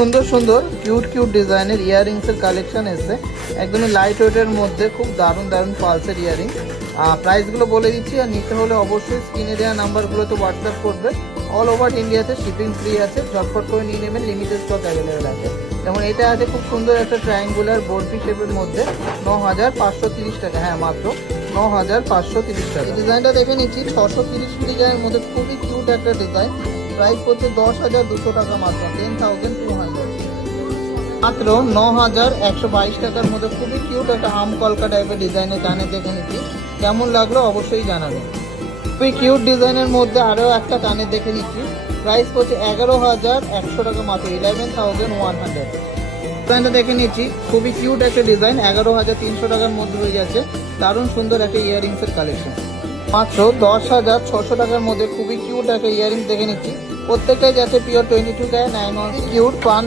সুন্দর সুন্দর cute cute ডিজাইনের ইয়াররিংস এর কালেকশন এসেছে একদমই লাইট ওয়েটের মধ্যে খুব দারুণ দারুণ পালসের ইয়াররিং। প্রাইসগুলো বলে দিচ্ছি, আর নিতে হলে অবশ্যই স্ক্রিনে দেওয়া নাম্বারগুলোতে হোয়াটসঅ্যাপ করবে। অল ওভার ইন্ডিয়াতে শিপিং ফ্রি আছে, ঝটপট করে নিয়ে নেবেন, লিমিটেড স্টক অ্যাভেলেবেল আছে। যেমন এটা আছে খুব সুন্দর একটা ট্রায়াঙ্গুলার বরফি শেপের মধ্যে ৯,৫৩০ টাকা, হ্যাঁ মাত্র ৯,৫৩০ টাকা। এই ডিজাইনটা দেখে নিচ্ছি 630 ডিজাইনের মধ্যে খুবই কিউট একটা ডিজাইন। প্রাইস হচ্ছে 10,200 টাকা মাত্র, 10,200 মাত্র 9,122 টাকার মধ্যে খুবই কিউট একটা আম কলকা টাইপের ডিজাইনের কানে দেখে নিচ্ছি, কেমন লাগলো অবশ্যই জানাবেন। খুবই কিউট ডিজাইনের মধ্যে আরও একটা কানে দেখে নিচ্ছি, প্রাইস হচ্ছে 11,100 টাকা মাত্র, 11,100। ডিজাইনটা দেখে নিচ্ছি খুবই কিউট একটা ডিজাইন, 11,300 টাকার মধ্যে হয়ে যাচ্ছে। দারুণ সুন্দর একটা ইয়াররিংসের কালেকশন মাত্র 10,600 টাকার মধ্যে খুবই কিউট একটা ইয়াররিংস দেখে নিচ্ছি। প্রত্যেকটাই যাচ্ছে পিওর 22 ক্যারেট 9 কিউট পান